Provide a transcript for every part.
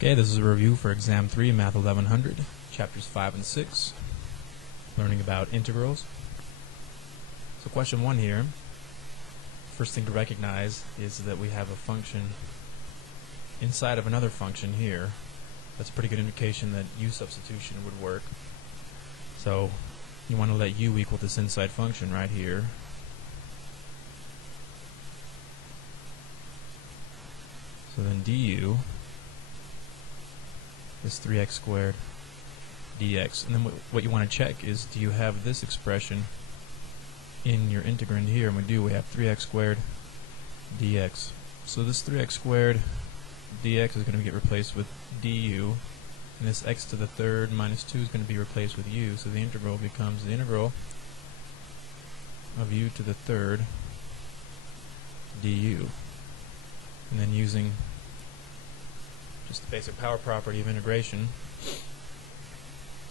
Okay, this is a review for Exam 3, Math 1100, Chapters 5 and 6, learning about integrals. So question 1 here, first thing to recognize is that we have a function inside of another function here. That's a pretty good indication that U-substitution would work. So you want to let U equal this inside function right here. So then du is 3x squared dx. And then what you want to check is, do you have this expression in your integrand here? And we do. We have 3x squared dx. So this 3x squared dx is going to get replaced with du, and this x to the third minus 2 is going to be replaced with u. So the integral becomes the integral of u to the third du. And then using just the basic power property of integration,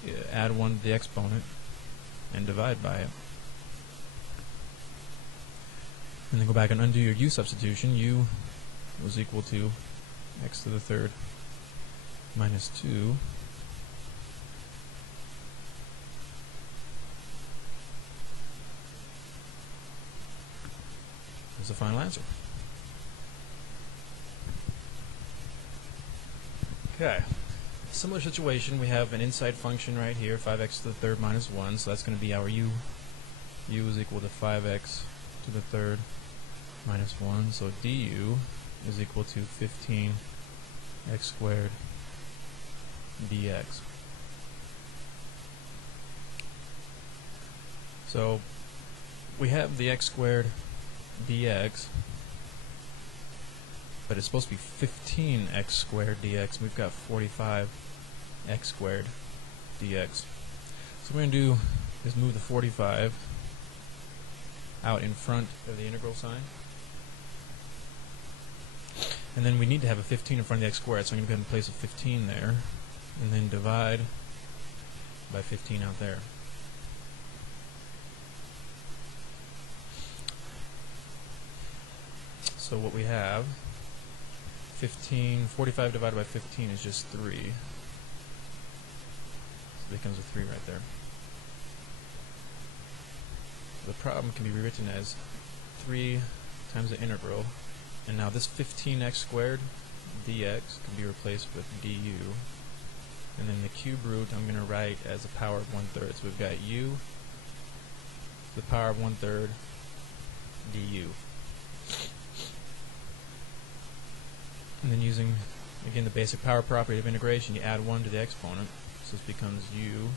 you add 1 to the exponent and divide by it. And then go back and undo your U substitution. U was equal to x to the third minus 2 is the final answer. Okay, similar situation, we have an inside function right here, 5x to the third minus 1, so that's going to be our u. U is equal to 5x to the third minus 1, so du is equal to 15x squared dx. So we have the x squared dx, but it's supposed to be 15x squared dx. We've got 45x squared dx. So what we're going to do is move the 45 out in front of the integral sign. And then we need to have a 15 in front of the x squared, so I'm going to go ahead and place a 15 there, and then divide by 15 out there. So what we have, 45 divided by 15 is just 3. So it becomes a 3 right there. The problem can be rewritten as 3 times the integral, and now this 15x squared dx can be replaced with du, and then the cube root I'm going to write as a power of 1/3. So we've got u to the power of 1/3 du. And then using, again, the basic power property of integration, you add 1 to the exponent, so this becomes u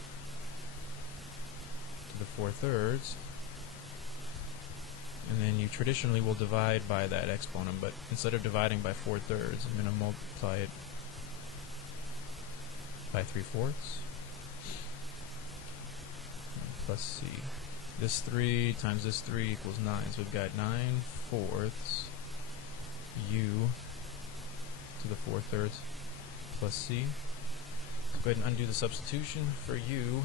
to the 4/3, and then you traditionally will divide by that exponent, but instead of dividing by 4/3, I'm going to multiply it by 3/4 plus c. This 3 times this 3 equals 9, so we've got 9/4 u to the 4/3 plus c. So go ahead and undo the substitution for u,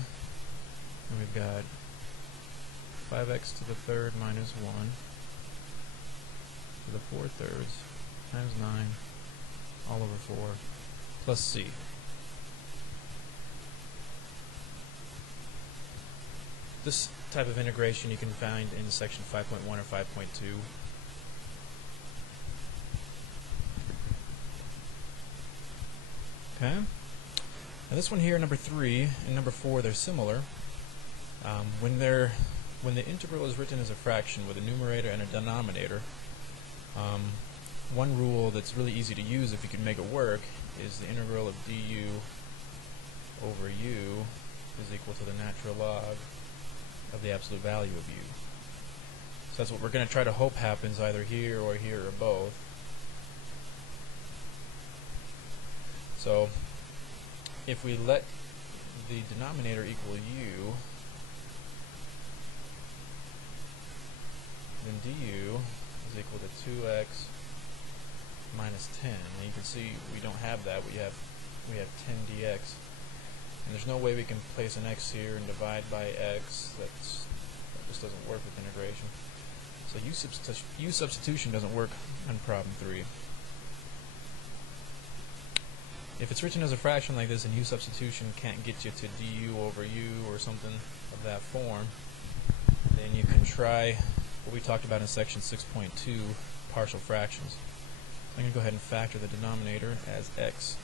and we've got 5x to the third minus 1 to the 4/3 times 9 all over 4 plus c. This type of integration you can find in section 5.1 or 5.2. Okay. Now this one here, number 3 and number 4, they're similar. When the integral is written as a fraction with a numerator and a denominator, one rule that's really easy to use if you can make it work is the integral of du over u is equal to the natural log of the absolute value of u. So that's what we're going to try to hope happens either here or both. So if we let the denominator equal u, then du is equal to 2x minus 10. And you can see we don't have that. We have 10 dx. And there's no way we can place an x here and divide by x. That just doesn't work with integration. So U substitution doesn't work on problem 3. if it's written as a fraction like this and U-substitution can't get you to du over u or something of that form, then you can try what we talked about in section 6.2, partial fractions. So I'm going to go ahead and factor the denominator as x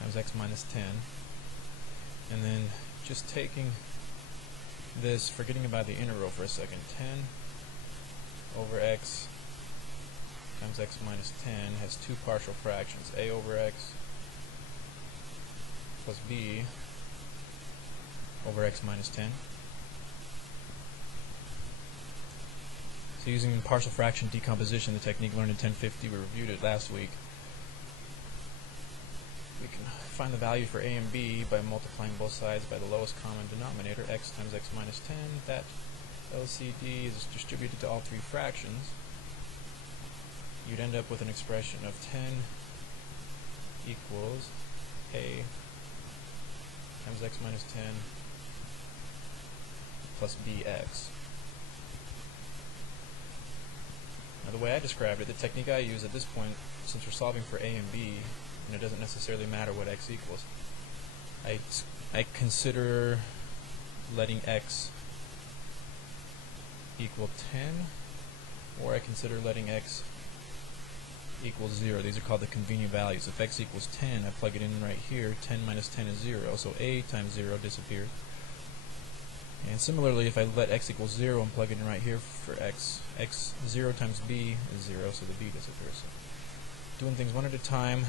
times x minus 10, and then just taking this, forgetting about the integral for a second, 10 over x times x minus 10 has two partial fractions, a over x plus b over x minus 10. So using partial fraction decomposition, the technique learned in 1050, we reviewed it last week, we can find the value for a and b by multiplying both sides by the lowest common denominator, x times x minus 10. That LCD is distributed to all three fractions. You'd end up with an expression of 10 equals a times x minus 10 plus bx. Now the way I described it, the technique I use at this point, since we're solving for a and b, and it doesn't necessarily matter what x equals, I consider letting x equal 10, or I consider letting x equal 0. These are called the convenient values. If x equals 10, I plug it in right here. 10 minus 10 is 0, so a times 0 disappears. And similarly, if I let x equal 0 and plug it in right here for x, 0 times b is 0, so the b disappears. So doing things one at a time,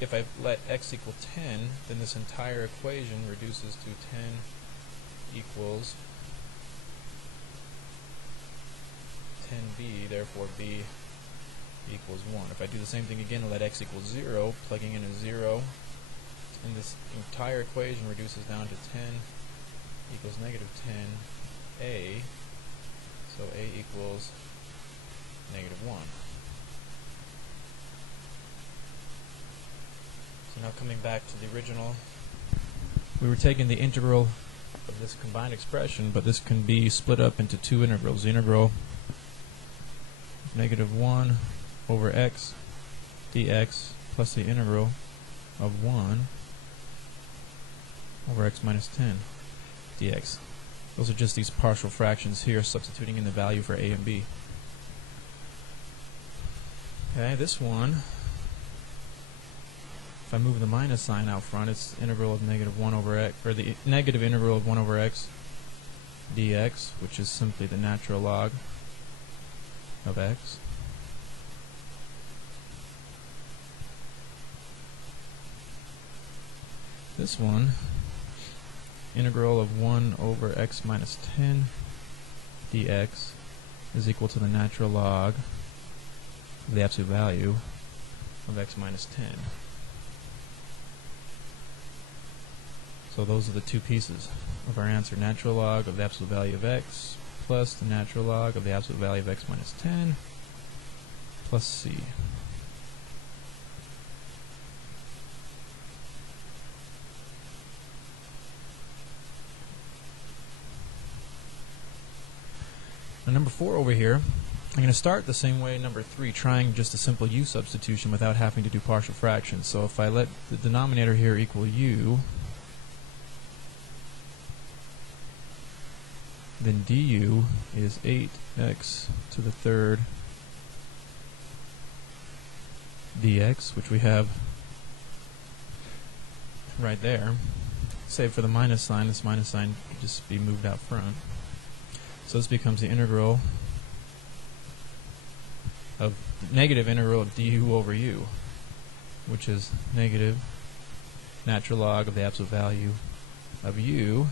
if I let x equal 10, then this entire equation reduces to 10 equals 10b, therefore b equals 1. If I do the same thing again and let x equal 0, plugging in a 0, and this entire equation reduces down to 10 equals negative 10a, so a equals negative 1. So now coming back to the original, we were taking the integral of this combined expression, but this can be split up into two integrals. The integral of negative 1 over x dx plus the integral of 1 over x minus 10 dx. Those are just these partial fractions here, substituting in the value for a and b. Okay, this one, if I move the minus sign out front, it's the integral of negative 1 over x, or the negative integral of 1 over x dx, which is simply the natural log of x. This one, integral of 1 over x minus 10 dx is equal to the natural log of the absolute value of x minus 10. So those are the two pieces of our answer. Natural log of the absolute value of x plus the natural log of the absolute value of x minus 10 plus c. Now number 4 over here, I'm going to start the same way number 3, trying just a simple U-substitution without having to do partial fractions. So if I let the denominator here equal u, then du is 8x to the third dx, which we have right there. Save for the minus sign, this minus sign can just be moved out front. So this becomes the integral of negative integral of du over u, which is negative natural log of the absolute value of u,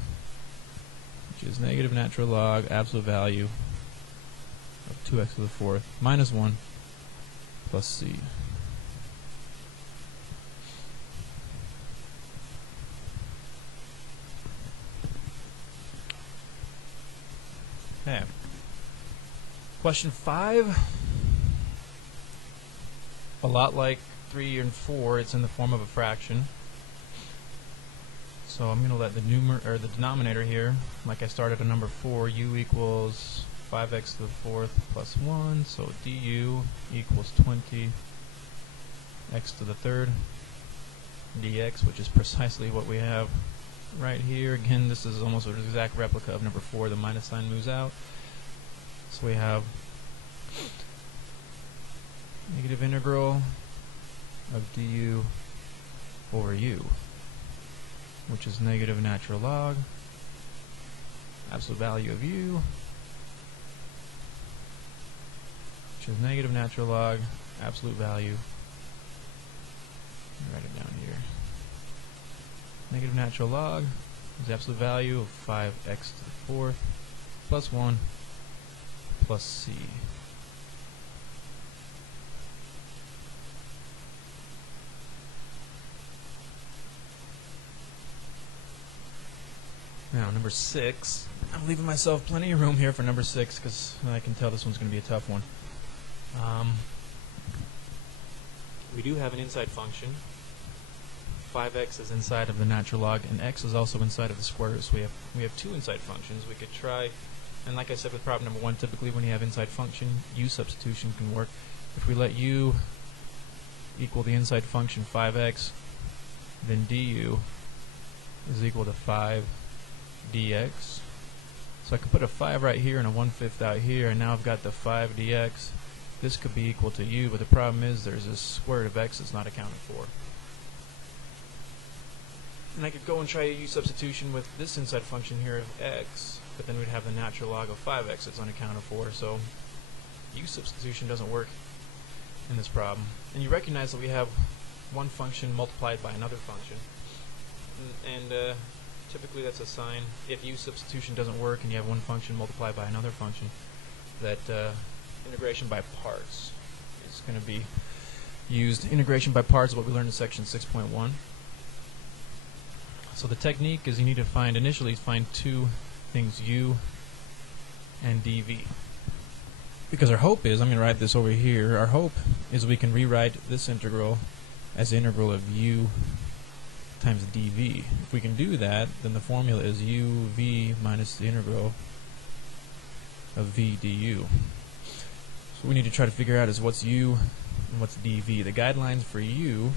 which is negative natural log absolute value of 2x to the fourth minus 1 plus c. Okay. Question 5. A lot like 3 and 4, it's in the form of a fraction. So I'm going to let the the denominator here, like I started at number 4, u equals 5x to the fourth plus 1, so du equals 20 x to the third dx, which is precisely what we have right here. Again, this is almost an exact replica of number 4. The minus sign moves out. So we have negative integral of du over u, which is negative natural log absolute value of u, which is negative natural log absolute value. Write it down here. Negative natural log is the absolute value of 5x to the 4th plus 1 plus c. Now, number 6. I'm leaving myself plenty of room here for number 6 because I can tell this one's going to be a tough one. We do have an inside function. 5x is inside of the natural log, and x is also inside of the square root. So we have two inside functions. We could try, and like I said with problem number 1, typically when you have inside function, U-substitution can work. If we let u equal the inside function 5x, then du is equal to 5 dx. So I could put a 5 right here and a 1/5 out here, and now I've got the 5 dx. This could be equal to u, but the problem is there's this square root of x that's not accounted for. And I could go and try a U-substitution with this inside function here of x, but then we'd have the natural log of 5x that's unaccounted for. So U-substitution doesn't work in this problem. And you recognize that we have one function multiplied by another function. And typically that's a sign, if U-substitution doesn't work and you have one function multiplied by another function, that integration by parts is going to be used. Integration by parts is what we learned in section 6.1. So the technique is you need to initially find two things, u and dv. Because our hope is, I'm going to write this over here, our hope is we can rewrite this integral as the integral of u times dv. If we can do that, then the formula is uv minus the integral of v du. So what we need to try to figure out is what's u and what's dv. The guidelines for u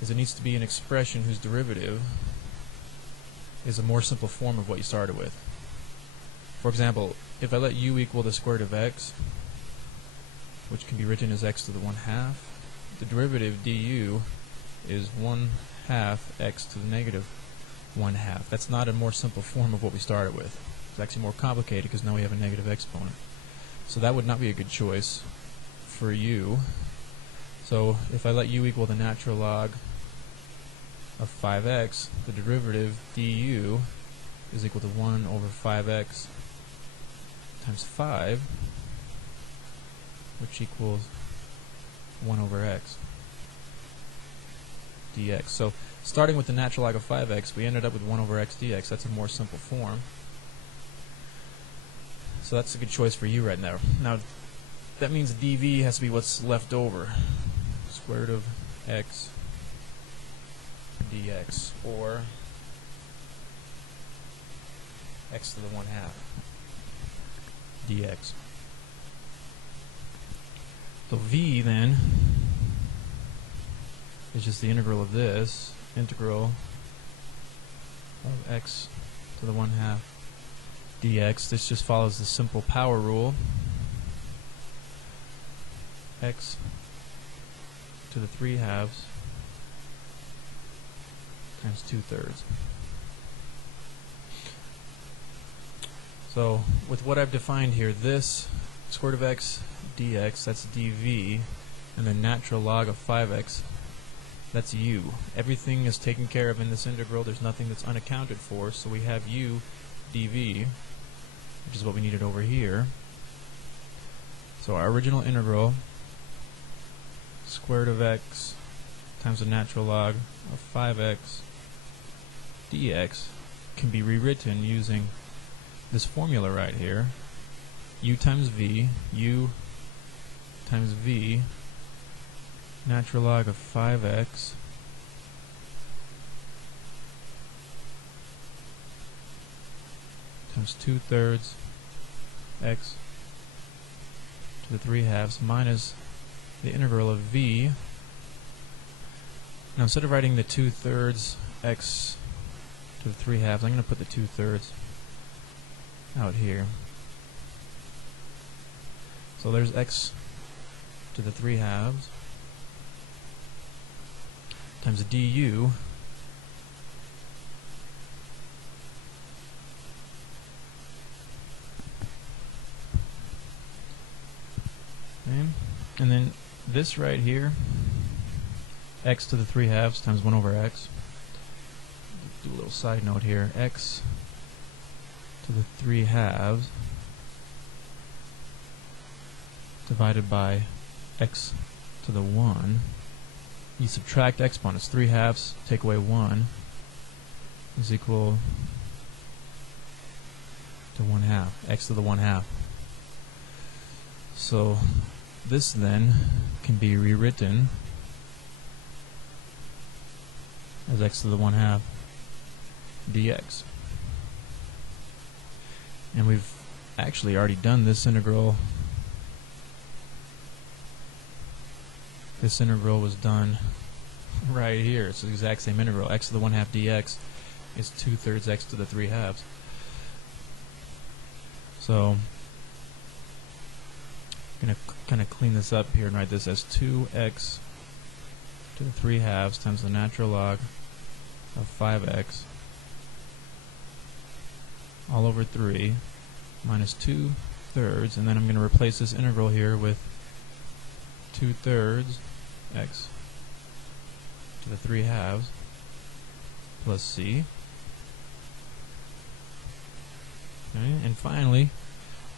is it needs to be an expression whose derivative is a more simple form of what you started with. For example, if I let u equal the square root of x, which can be written as x to the 1/2, the derivative du is 1/2 x to the negative 1/2. That's not a more simple form of what we started with. It's actually more complicated because now we have a negative exponent. So that would not be a good choice for u. So if I let u equal the natural log of 5x, the derivative du is equal to 1 over 5x times 5, which equals 1 over x dx. So starting with the natural log of 5x, we ended up with 1 over x dx. That's a more simple form. So that's a good choice for u right now. Now, that means dv has to be what's left over. Square root of x dx, or x to the 1/2 dx. So v then is just the integral of this, integral of x to the 1/2 dx. This just follows the simple power rule. X to the 3/2 times 2/3. So with what I've defined here, this square root of x dx, that's dv, and the natural log of 5x, that's u. Everything is taken care of in this integral. There's nothing that's unaccounted for, so we have u dv, which is what we needed over here. So our original integral, square root of x times the natural log of 5x dx, can be rewritten using this formula right here. U times v, u times v, natural log of 5x times 2/3 x to the 3/2 minus the integral of v Now instead of writing the 2/3 x to the 3/2, I'm going to put the 2/3 out here. So there's x to the 3/2 times du okay. And then this right here, x to the 3/2 times 1 over x. Do a little side note here. X to the 3/2 divided by x to the 1. You subtract exponents. 3/2 take away 1 is equal to 1/2. X to the 1/2. So this then can be rewritten as x to the 1/2 dx. And we've actually already done this integral. This integral was done right here. It's the exact same integral. X to the 1/2 dx is 2/3 x to the 3/2. So I'm going to kind of clean this up here and write this as 2x to the 3/2 times the natural log of 5x all over 3 minus 2/3, and then I'm going to replace this integral here with 2/3 x to the 3/2 plus c. Okay, and finally,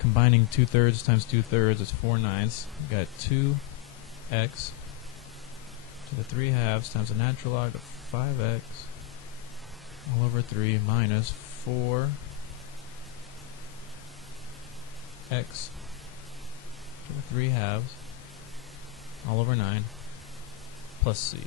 combining 2/3 times 2/3 is 4/9. We've got 2x to the 3/2 times the natural log of 5x all over 3 minus 4x to the 3/2 all over 9 plus c.